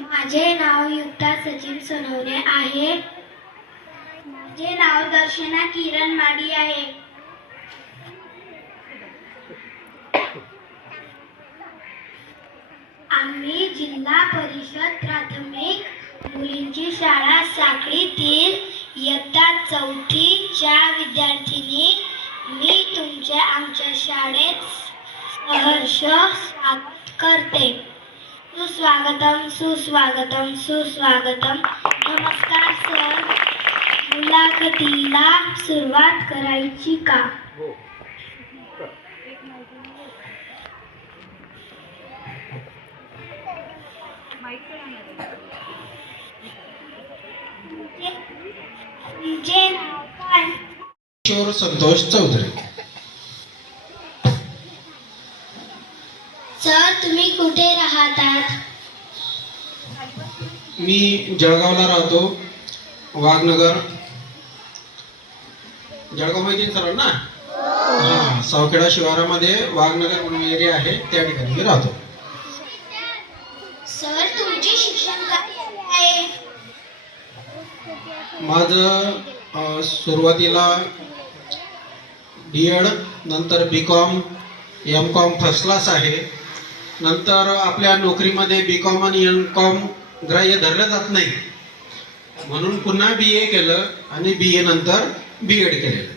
माझे नाव युक्ता सचिन सोनवणे आहे. माझे नाव दर्शना किरण माडी आहे. आम्ही जिल्हा परिषद प्राथमिक मुलींची शाळा साखळीतील इयत्ता चौथीच्या विद्यार्थिनी. मी तुमच्या आमच्या शाळेत स्वागत करते। सुस्वागतम सुस्वागतम सुस्वागतम। नमस्कार सर। मुलाखतीला सुरुवात करायची का? हो. काय? किशोर संतोष चौधरी. कुठे राहतात? मी जळगावला राहतो वाघनगर. जळगाव माहिती आहे सरांना? हा. सावखेडा शिवारामध्ये वाघनगर म्हणून एरिया आहे त्या ठिकाणी मी राहतो. सर तुमचे शिक्षण काय माझं सुरुवातीला डी एड नंतर B Com M Com first class आहे. नंतर आपल्या नोकरीमध्ये बी कॉम आणि एम कॉम ग्राह्य धरलं जात नाही. म्हणून पुन्हा बी ए केलं आणि बी ए नंतर बी एड केलेलं.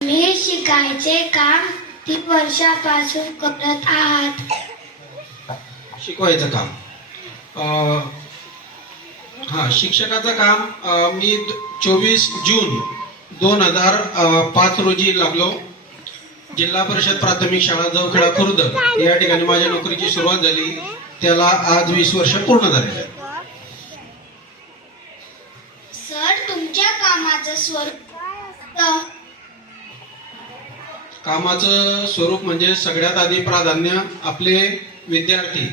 मी शिकायचे काम तीन वर्षापासून करत आहात. शिकवायचं काम. हा शिक्षकाचं काम मी चोवीस जून दोन हजार पाच रोजी लागलो. जिल्हा परिषद प्राथमिक शाळा जवखेडा खुर्द. या ठिकाणी माझ्या नोकरीची सुरुवात झाली. त्याला आज वीस वर्ष पूर्ण. सर तुमच्या कामाचं स्वरूप कामाचं स्वरूप म्हणजे सगळ्यात आधी प्राधान्य आपले विद्यार्थी.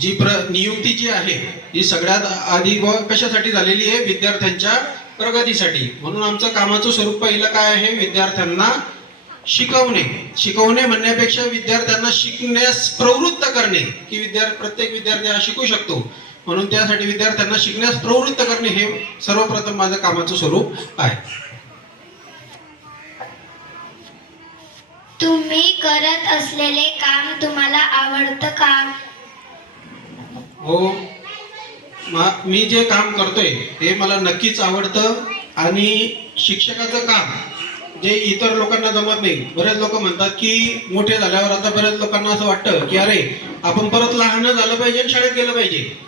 जी प्र नियुक्ती जी आहे ही सगळ्यात आधी व कशासाठी झालेली आहे? विद्यार्थ्यांच्या प्रगतीसाठी. म्हणून आमचं कामाचं स्वरूप पहिलं काय आहे? विद्यार्थ्यांना शिकवणे. शिकवणे म्हणण्यापेक्षा विद्यार्थ्यांना शिकण्यास प्रवृत्त करणे की विद्यार्थी प्रत्येक विद्यार्थी हा शिकू शकतो. म्हणून त्यासाठी विद्यार्थ्यांना शिकण्यास प्रवृत्त करणे हे सर्वप्रथम माझं कामाचं स्वरूप आहे. तुम्ही करत असलेले काम तुम्हाला आवडतं का? हो. मा- मी जे काम करतोय हे मला नक्कीच आवडतं आणि शिक्षकाचं काम जे इतर लोकांना जमत नाही बरेच लोक म्हणतात की मोठे झाल्यावर आता बऱ्याच लोकांना असं वाटतं की अरे आपण परत लहान झालं पाहिजे आणि शाळेत गेलं पाहिजे.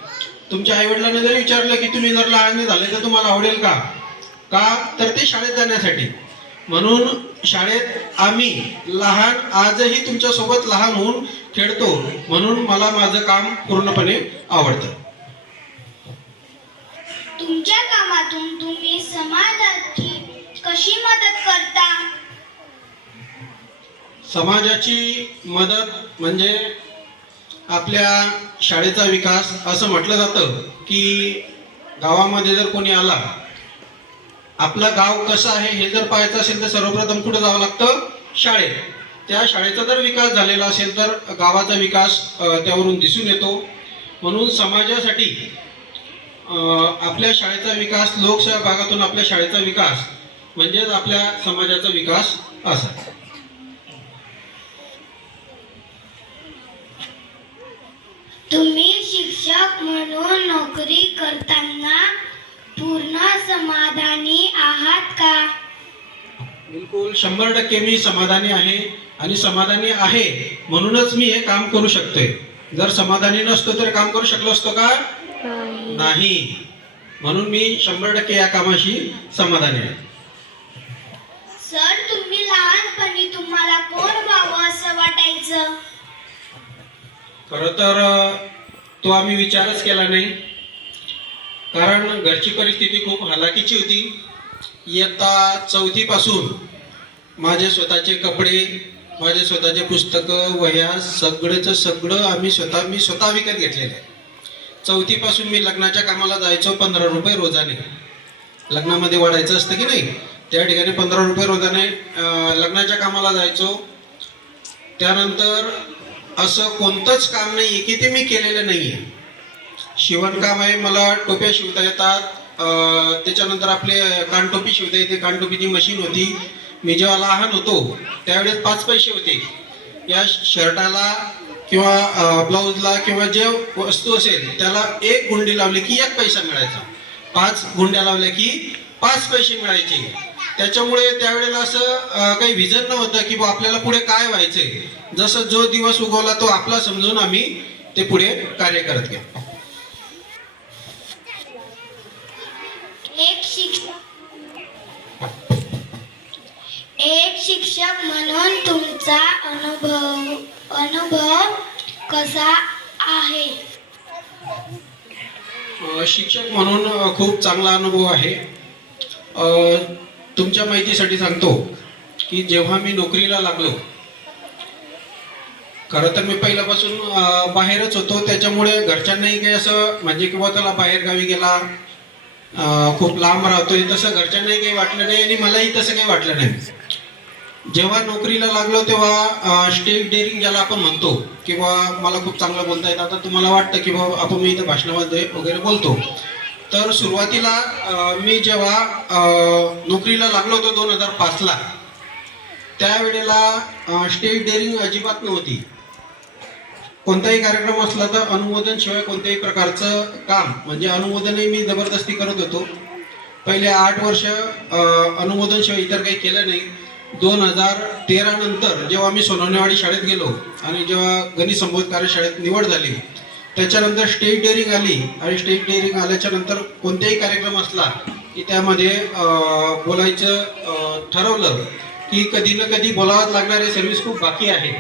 तुमच्या आई वडिलांनी जरी विचारलं की तुम्ही जर लहान झाले तर तुम्हाला आवडेल का? का? तर ते शाळेत जाण्यासाठी. म्हणून शाळेत आम्ही लहान आजही तुमच्यासोबत लहान होऊन खेळतो. म्हणून मला माझं काम पूर्णपणे आवडतं. तुमच्या कामातून तुम्ही समाजाची कशी मदत करता? समाजाची मदत म्हणजे आपल्या शाळेचा विकास असं म्हटलं जातं की गावामध्ये जर कोणी आला आपलं गाव कसं आहे हे जर पाहायचं असेल तर सर्वप्रथम कुठं जावं लागतं? शाळेत. त्या शाळेचा जर विकास झालेला असेल तर गावाचा विकास त्यावरून दिसून येतो. म्हणून समाजासाठी आपल्या शाळेचा विकास लोकसहभागातून आपल्या शाळेचा विकास म्हणजेच आपल्या समाजाचा विकास असा. तुम्ही शिक्षक म्हणून नोकरी करताना पूर्ण समाधानी आहात का? बिलकुल शंभर टक्के मी समाधानी आहे आणि समाधानी आहे म्हणूनच मी हे काम करू शकतोय जर समाधानी नसतो तर काम करू शकलो असतो का? नाही. म्हणून मी शंभर टक्के या कामाशी समाधानी आहे. सर तुम्ही लहानपणी तुम्हाला कोण व्हावं असं वाटायचं? खरं तर तो आम्ही विचारच केला नाही. कारण घरची परिस्थिती खूप हलाखीची होती. इयत्ता चौथीपासून माझे स्वतःचे कपडे माझे स्वतःचे पुस्तकं वह्या सगळंचं सगळं आम्ही स्वतः मी स्वतः विकत घेतलेलं आहे. चौथीपासून मी लग्नाच्या कामाला जायचो पंधरा रुपये रोजाने. लग्नामध्ये वाढायचं असतं की नाही? त्या ठिकाणी पंधरा रुपये रोजाने लग्नाच्या कामाला जायचो. त्यानंतर असं कोणतंच काम नाही आहे की ते मी केलेलं नाही आहे शिवणकाम आहे मला टोप्या शिवता येतात. त्याच्यानंतर आपले कानटोपी शिवता येते. कानटोपीची मशीन होती. मी जेव्हा लहान होतो त्यावेळेस पाच पैसे होते. या शर्टाला किंवा ब्लाऊजला किंवा जे वस्तू असेल त्याला एक गुंडी लावली की एक पैसा मिळायचा. पाच गुंड्या लावल्या की पाच पैसे मिळायचे. त्याच्यामुळे त्यावेळेला असं काही व्हिजन नव्हतं की आपल्याला पुढे काय व्हायचंय. जसं जो दिवस उगवला तो आपला समजून आम्ही ते पुढे कार्य करत गेलो. एक शिक्षक एक शिक्षक म्हणून तुमचा अनुभव अनुभव कसा आहे? शिक्षक म्हणून खूप चांगला अनुभव आहे. तुमच्या माहितीसाठी सांगतो की जेव्हा मी नोकरीला लागलो खरं तर मी पहिल्यापासून बाहेरच होतो. त्याच्यामुळे घरच्यांनाही काही असं म्हणजे किंवा त्याला बाहेर गावी गेला खूप लांब राहतोय तसं घरच्यांनाही काही वाटलं नाही आणि मलाही तसं काही वाटलं नाही. जेव्हा नोकरीला लागलो तेव्हा स्टेज डेअरिंग ज्याला आपण म्हणतो किंवा मला खूप चांगलं बोलता येतं आता तुम्हाला वाटतं की बाबा आपण मी इथं भाषणामध्ये वगैरे बोलतो. तर सुरुवातीला मी जेव्हा नोकरीला लागलो होतो दोन हजार पाचला त्यावेळेला स्टेज डेअरिंग अजिबात नव्हती. कोणताही कार्यक्रम असला तर अनुमोदन शिवाय कोणत्याही प्रकारचं काम म्हणजे अनुमोदनही मी जबरदस्ती करत होतो. पहिले आठ वर्ष अनुमोदनशिवाय इतर काही केलं नाही. दोन हजार तेरा नंतर जेव्हा मी सोनवणेवाडी शाळेत गेलो आणि जेव्हा गणित संबोध कार्यशाळेत निवड झाली त्याच्यानंतर स्टेज डेअरिंग आली आणि स्टेज डेअरिंग आल्याच्यानंतर कोणताही कार्यक्रम असला की त्यामध्ये बोलायचं ठरवलं की कधी ना कधी बोलावं लागणारे सर्व्हिस खूप बाकी आहे.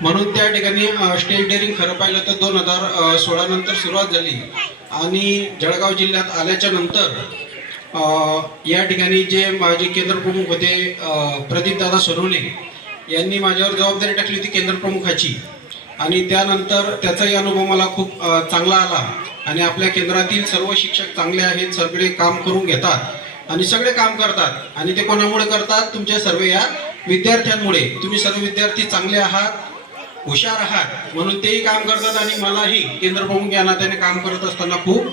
म्हणून त्या ठिकाणी स्टेट डेअरिंग खरं पाहिलं तर दोन हजार सोळा नंतर सुरुवात झाली. आणि जळगाव जिल्ह्यात आल्याच्यानंतर या ठिकाणी जे माझे केंद्रप्रमुख होते प्रदीपदादा सोनवणे यांनी माझ्यावर जबाबदारी टाकली होती केंद्रप्रमुखाची. आणि त्यानंतर त्याचाही अनुभव मला खूप चांगला आला. आणि आपल्या केंद्रातील सर्व शिक्षक चांगले आहेत सगळे काम करून घेतात आणि सगळे काम करतात. आणि ते कोणामुळे करतात? तुमच्या सर्व या विद्यार्थ्यांमुळे. तुम्ही सर्व विद्यार्थी चांगले आहात हुशार आहात म्हणून तेही काम करतात आणि मलाही केंद्रप्रमुख या नात्याने काम करत असताना खूप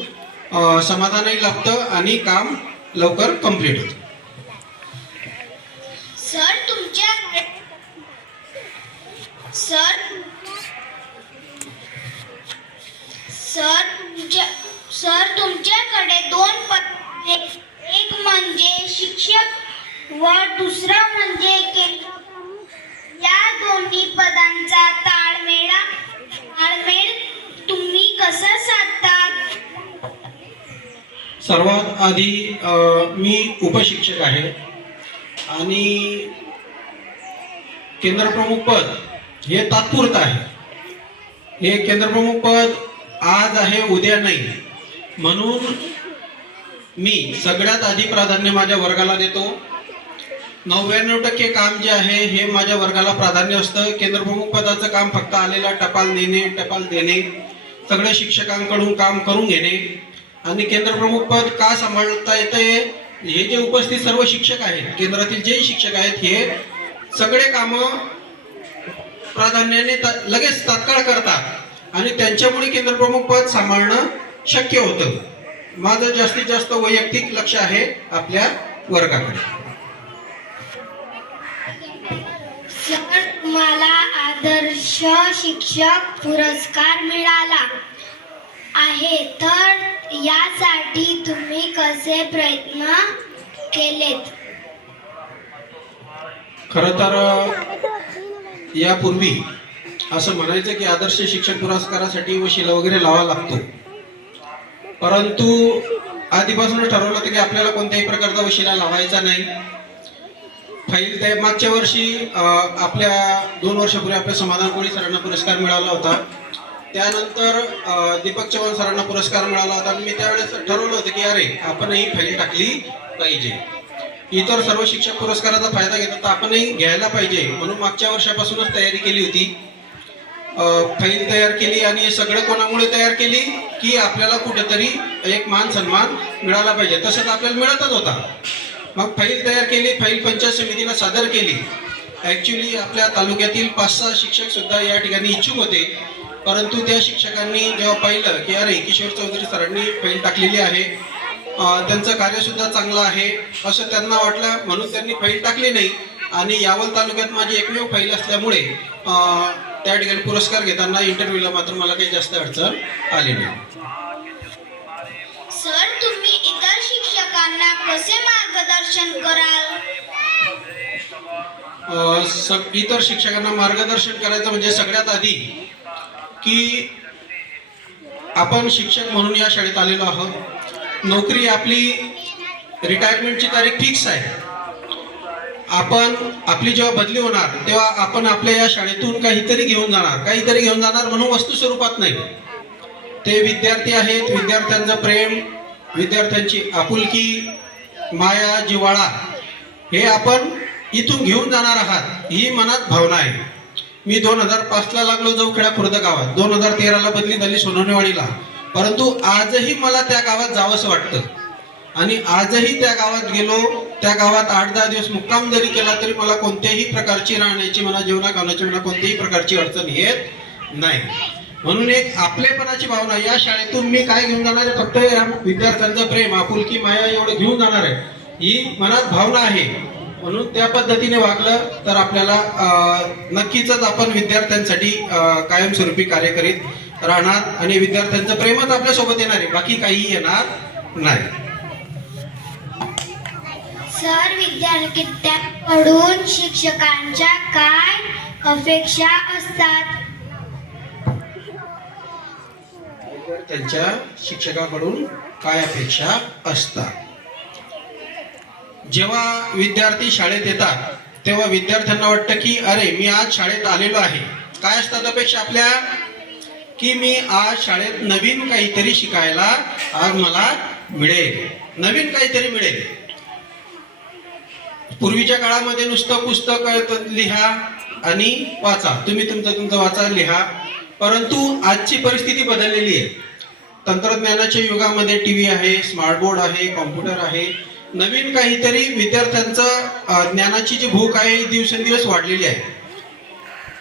समाधानही लाभतं आणि काम लवकर कंप्लीट होतो. सर तुमच्या सर सर तुमच्या सर तुमच्याकडे दोन पद एक म्हणजे शिक्षक व दुसरं म्हणजे केंद्र या दोन्ही पदांचा ताळमेळा ताळमेळ तुम्ही कसा साधतात सर्वात आधी मी उपशिक्षक आहे आणि केंद्रप्रमुख पद हे तात्पुरतं आहे. हे केंद्रप्रमुख पद आज आहे उद्या नाही. म्हणून मी सगळ्यात आधी प्राधान्य माझ्या वर्गाला देतो. नव्याण्णव टक्के काम जे आहे हे माझ्या वर्गाला प्राधान्य असतं. केंद्रप्रमुख पदाचं काम फक्त आलेला टपाल नेणे टपाल देणे सगळ्या शिक्षकांकडून काम करून घेणे. आणि केंद्र प्रमुख पद का सांभाळता येते हे जे उपस्थित सर्व शिक्षक आहेत केंद्रातील जे शिक्षक आहेत हे सगळे कामं प्राधान्याने त- लगेच तात्काळ करतात. आणि त्यांच्यामुळे केंद्रप्रमुख पद सांभाळणं शक्य होतं. माझं जास्तीत जास्त वैयक्तिक लक्ष आहे आपल्या वर्गाकडे. सर मला आदर्श शिक्षक पुरस्कार मिळाला. आहे. तर यासाठी तुम्ही कसे प्रयत्न केलेत? खरं तर यापूर्वी असं म्हणायचं की आदर्श शिक्षक पुरस्कारासाठी वशिला वगैरे लावा लागतो. परंतु आधीपासूनच ठरवलं होतं की आपल्याला कोणत्याही प्रकारचा वशिला लावायचा नाही. फाईल ते मागच्या वर्षी आपल्या दोन वर्षापूर्वी आपल्या समाधान कोळी सरांना पुरस्कार मिळाला होता. त्यानंतर दीपक चव्हाण सरांना पुरस्कार मिळाला होता. आणि मी त्यावेळेस ठरवलं होतं की अरे आपण ही फाईल टाकली पाहिजे. इतर सर्व शिक्षक पुरस्काराचा फायदा घेतात तर आपणही घ्यायला पाहिजे. म्हणून मागच्या वर्षापासूनच तयारी केली होती. फाईल तयार केली आणि हे सगळं कोणामुळे तयार केली? की आपल्याला कुठेतरी एक मान सन्मान मिळाला पाहिजे. तसंच तर आपल्याला मिळतच होता. मग फाईल तयार केली फाईल पंचायत समितीला सादर केली. ऍक्च्युली आपल्या तालुक्यातील पाच सहा शिक्षक सुद्धा या ठिकाणी इच्छुक होते. परंतु त्या शिक्षकांनी जेव्हा पाहिलं की अरे किशोर चौधरी सरांनी फाईल टाकलेली आहे त्यांचं कार्य सुद्धा चांगलं आहे असं त्यांना वाटलं म्हणून त्यांनी फाईल टाकली नाही. आणि यावल तालुक्यात माझी एकमेव फाईल असल्यामुळे त्या ठिकाणी पुरस्कार घेताना इंटरव्ह्यूला मात्र मला काही जास्त अडचण आली नाही. सर तुम्ही इतर शिक्षकांना कसे मार्गदर्शन कराल? इतर शिक्षकांना मार्गदर्शन करायचं म्हणजे सगळ्यात आधी की आपण शिक्षक म्हणून या शाळेत आलेलो आहोत. नोकरी आपली रिटायरमेंटची तारीख फिक्स आहे. आपण आपली जेव्हा बदली होणार तेव्हा आपण आपल्या या शाळेतून काहीतरी घेऊन जाणार. काहीतरी घेऊन जाणार म्हणून वस्तू स्वरूपात नाही. ते विद्यार्थी आहेत विद्यार्थ्यांचं प्रेम विद्यार्थ्यांची आपुलकी माया जिवाळा हे आपण इथून घेऊन जाणार आहात ही मनात भावना आहे. मी दोन हजार पाचला लागलो जाऊ खेडा खुर्द गावात. दोन हजार तेराला बदली झाली सोनवणेवाडीला. परंतु आजही मला त्या गावात जावंसं वाटतं. आणि आजही त्या गावात गेलो त्या गावात आठ दहा दिवस मुक्काम जरी केला तरी मला कोणत्याही प्रकारची राहण्याची मला जेवणा खाण्याची मला कोणत्याही प्रकारची अडचण येत नाही. म्हणून एक आपलेपणाची भावना या शाळेतून मी काय घेऊन जाणार आहे? फक्त या विद्यार्थ्यांचं प्रेम आपुलकी माया एवढं घेऊन जाणार आहे. ही मनात भावना आहे. म्हणून त्या पद्धतीने वागलं तर आपल्याला नक्कीच आपण विद्यार्थ्यांसाठी कायमस्वरूपी कार्य करीत राहणार आणि विद्यार्थ्यांचं प्रेमच आपल्यासोबत येणार आहे बाकी काही येणार नाही. सर विद्यार्थ्यांकडून शिक्षकांच्या काय अपेक्षा असतात? त्यांच्या शिक्षकाकडून काय अपेक्षा असतात? जेव्हा विद्यार्थी शाळेत येतात तेव्हा विद्यार्थ्यांना वाटतं की अरे मी आज शाळेत आलेलो आहे. काय असतात अपेक्षा आपल्या? की मी आज शाळेत नवीन काहीतरी शिकायला आज मला मिळेल. नवीन काहीतरी मिळेल. पूर्वीच्या काळामध्ये नुसतं पुस्तक लिहा आणि वाचा. तुम्ही तुमचं तुमचं वाचा लिहा. परंतु आजची परिस्थिती बदललेली आहे. तंत्रज्ञानाच्या युगामध्ये टी व्ही आहे स्मार्टबोर्ड आहे कॉम्प्युटर आहे. नवीन काहीतरी विद्यार्थ्यांचं ज्ञानाची जी भूक आहे ही दिवसेंदिवस वाढलेली आहे.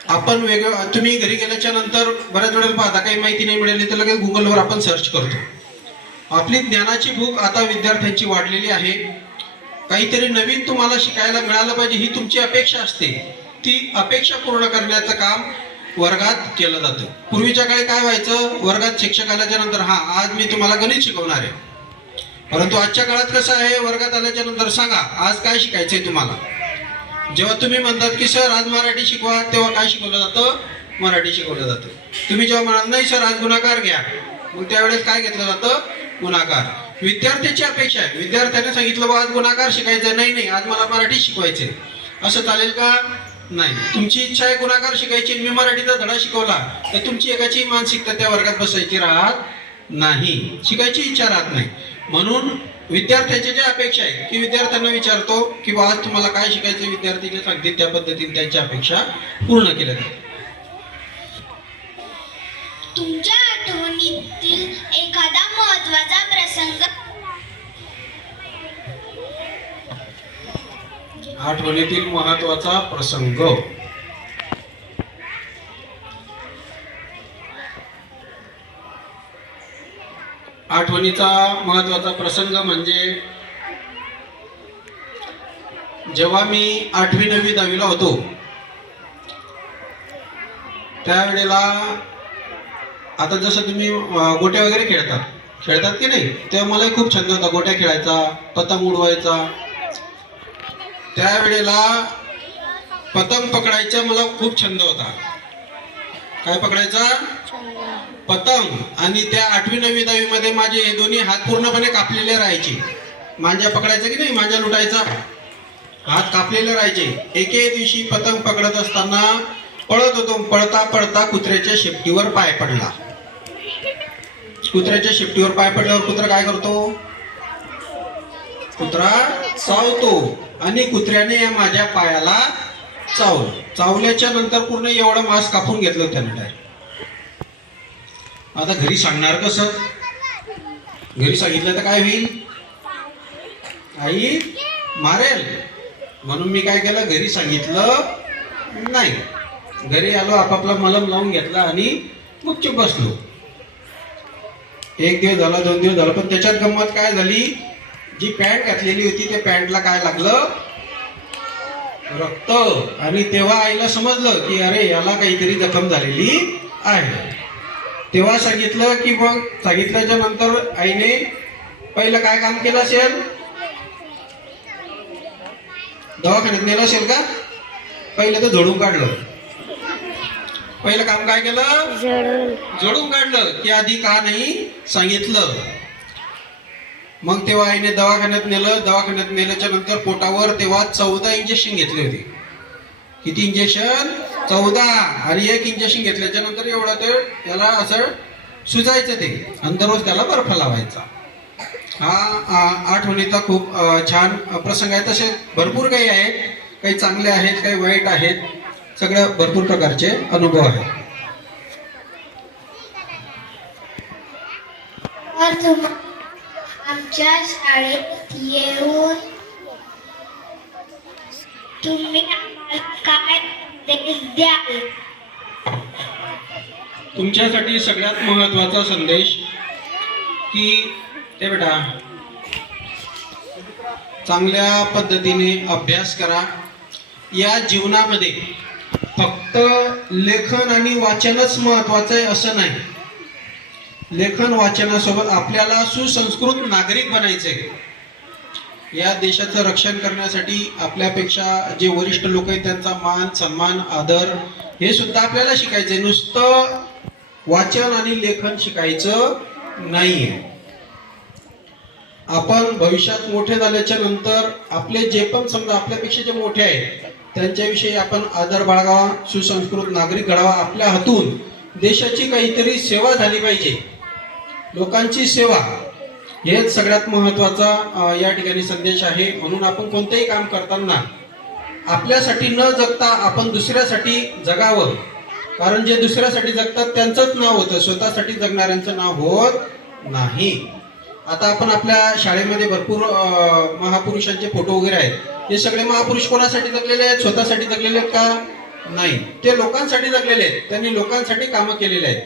आपण वेगळं तुम्ही घरी गेल्याच्यानंतर बऱ्याच वेळेला पाहता काही माहिती नाही मिळाली तर लगेच गुगलवर आपण सर्च करतो. आपली ज्ञानाची भूक आता विद्यार्थ्यांची वाढलेली आहे. काहीतरी नवीन तुम्हाला शिकायला मिळालं पाहिजे ही तुमची अपेक्षा असते. ती अपेक्षा पूर्ण करण्याचं काम वर्गात केलं जातं. पूर्वीच्या काळी काय व्हायचं? वर्गात शिक्षक आल्याच्यानंतर हा आज मी तुम्हाला गणित शिकवणार आहे. परंतु आजच्या काळात कसं आहे वर्गात आल्याच्यानंतर सांगा आज काय शिकायचंय तुम्हाला? जेव्हा तुम्ही म्हणतात की सर आज मराठी शिकवा तेव्हा काय शिकवलं जातं? मराठी शिकवलं जातं. तुम्ही जेव्हा म्हणाल नाही सर आज गुणाकार घ्या मग त्यावेळेस काय घेतलं जातं? गुणाकार. विद्यार्थ्याची अपेक्षा आहे. विद्यार्थ्याने सांगितलं बा आज गुणाकार शिकायचं नाही नाही आज मला मराठी शिकवायचे असं चालेल का? नाही. तुमची इच्छा आहे गुणाकार शिकायची मी मराठीचा धडा शिकवला तर तुमची एकाची मानसिकता त्या वर्गात बसायची राहत नाही. शिकायची इच्छा राहत नाही. म्हणून विद्यार्थ्याच्या ज्या अपेक्षा आहे की विद्यार्थ्यांना विचारतो की बा आज तुम्हाला काय शिकायचं विद्यार्थी जे सांगतील त्या पद्धतीने त्यांच्या अपेक्षा पूर्ण केल्या जातात. तुमच्या आठवणीतील एखादा महत्त्वाचा प्रसंग? आठवणीतील महत्त्वाचा प्रसंग. आठवणीचा महत्त्वाचा प्रसंग म्हणजे जेव्हा मी आठवी नववी दहावीला होतो त्यावेळेला आता जसं तुम्ही गोट्या वगैरे खेळतात खेळतात की नाही तेव्हा मलाही खूप छंद होता गोट्या खेळायचा पतंग उडवायचा. त्यावेळेला पतंग पकडायचा मला खूप छंद होता. काय पकडायचा? पतंग आणि त्या आठवी नववी दहावी मध्ये माझे हे दोन्ही हात पूर्णपणे कापलेले राहायचे. मांजा पकडायचा की नाही? मांजा लुटायचा. हात कापलेले राहायचे. एके दिवशी पतंग पकडत असताना पळत होतो. पळता पळता कुत्र्याच्या शेपटीवर पाय पडला. कुत्र्याच्या शेपटीवर पाय पडल्यावर कुत्रा काय करतो? कुत्रा चावतो आणि कुत्र्याने या माझ्या पायाला चावलं. चावल्याच्या नंतर पूर्ण एवढं मांस कापून घेतलं त्याने आता घरी सांगणार कसं? घरी सांगितलं तर काय होईल? आई मारेल. म्हणून मी काय केलं? घरी सांगितलं नाही. घरी आलो आपापला मलम लावून घेतला आणि मग चुप बसलो. एक दिवस झाला दोन दिवस झाला पण त्याच्यात गंमत काय झाली? जी पॅन्ट घातलेली होती त्या पॅन्टला काय लागलं? रक्त. आणि तेव्हा आईला समजलं की अरे याला काहीतरी जखम झालेली आहे. तेव्हा सांगितलं की मग सांगितल्याच्या नंतर आईने पहिलं काय काम केलं असेल? दवाखान्यात नेलं असेल का? पहिलं तर झोडून काढलं. पहिलं काम काय केलं? जोडून काढलं की आधी का नाही सांगितलं. मग तेव्हा आईने दवाखान्यात नेलं. दवाखान्यात नेल्याच्या नंतर पोटावर तेव्हा चौदा इंजेक्शन घेतले होते. किती इंजेक्शन चौदा आणि एक इंजेक्शन घेतल्याच्या नंतर एवढं ते त्याला असं सुजायचं ते. आणि दररोज त्याला बर्फ लावायचा. हा आठवणीचा खूप छान प्रसंग आहे. तसे भरपूर काही आहेत. काही चांगले आहेत काही वाईट आहेत. सगळ्या भरपूर प्रकारचे अनुभव आहेत. आमच्या शाळेत येऊन तुम्ही आम्हाला तुमच्यासाठी सगळ्यात महत्त्वाचा संदेश की ते बेटा चांगल्या पद्धतीने अभ्यास करा. या जीवनामध्ये फक्त लेखन आणि वाचनच महत्वाचं आहे असं नाही. लेखन वाचनासोबत आपल्याला सुसंस्कृत नागरिक बनायचे या देशाचं रक्षण करण्यासाठी आपल्यापेक्षा जे वरिष्ठ लोक आहेत त्यांचा मान सन्मान आदर हे सुद्धा आपल्याला शिकायचे नुसतं वाचन आणि लेखन शिकायचं नाहीये. आपण भविष्यात मोठे झाल्याच्यानंतर आपले जे पण समजा आपल्यापेक्षा जे मोठे आहेत त्यांच्याविषयी आपण आदर बाळगावा सुसंस्कृत नागरिक घडावा आपल्या हातून देशाची काहीतरी सेवा झाली पाहिजे. लोकांची सेवा हेच सगळ्यात महत्त्वाचा या ठिकाणी संदेश आहे. म्हणून आपण कोणतेही काम करताना आपल्यासाठी न जगता आपण दुसऱ्यासाठी जगावं. कारण जे दुसऱ्यासाठी जगतात त्यांचंच नाव होतं. स्वतःसाठी जगणाऱ्यांचं नाव होत नाही. आता आपण आपल्या शाळेमध्ये भरपूर महापुरुषांचे फोटो वगैरे आहेत. हे सगळे महापुरुष कोणासाठी जगलेले आहेत? स्वतःसाठी जगलेले आहेत का? नाही. ते लोकांसाठी जगलेले आहेत. त्यांनी लोकांसाठी कामं केलेले आहेत.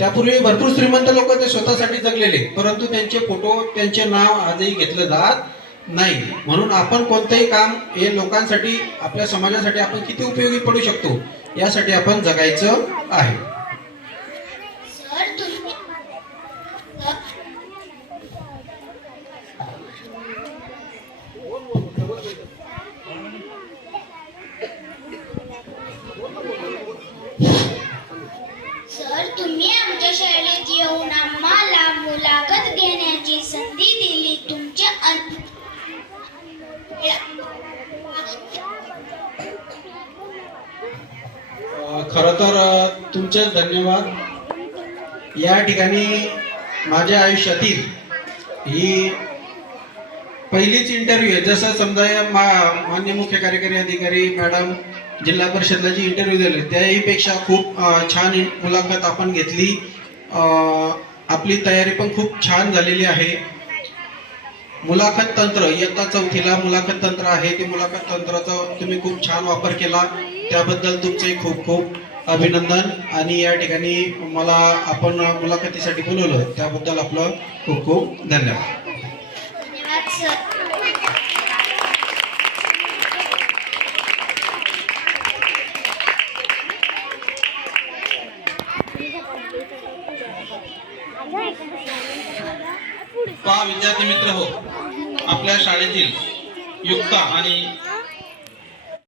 त्यापूर्वी भरपूर श्रीमंत लोक ते स्वतःसाठी जगलेले परंतु त्यांचे फोटो त्यांचे नाव आजही घेतलं जात नाही. म्हणून आपण कोणतंही काम हे लोकांसाठी आपल्या समाजासाठी आपण किती उपयोगी पडू शकतो यासाठी आपण जगायचं आहे. सर तुम्ही आमच्या शाळेत येऊन आम्हाला मुलाखत घेण्याची संधी दिली. तुमचे अन- खरं तर तुमचे धन्यवाद. या ठिकाणी माझ्या आयुष्यातील ही पहिलीच इंटरव्ह्यू आहे. जसं समजा या मा- मान्य मुख्य कार्यकारी अधिकारी मॅडम जिल्हा परिषदला जी इंटरव्ह्यू दिले त्याहीपेक्षा खूप छान मुलाखत आपण घेतली. आपली तयारी पण खूप छान झालेली आहे. मुलाखत तंत्र इयत्ता चौथीला मुलाखत तंत्र आहे. ते मुलाखत तंत्राचा तुम्ही खूप छान वापर केला. त्याबद्दल तुमचे खूप खूप अभिनंदन. आणि या ठिकाणी मला आपण मुलाखतीसाठी बोलवलं. त्याबद्दल आपलं खूप खूप धन्यवाद. विद्यार्थी मित्र हो आपल्या शाळेतील युक्ता आणि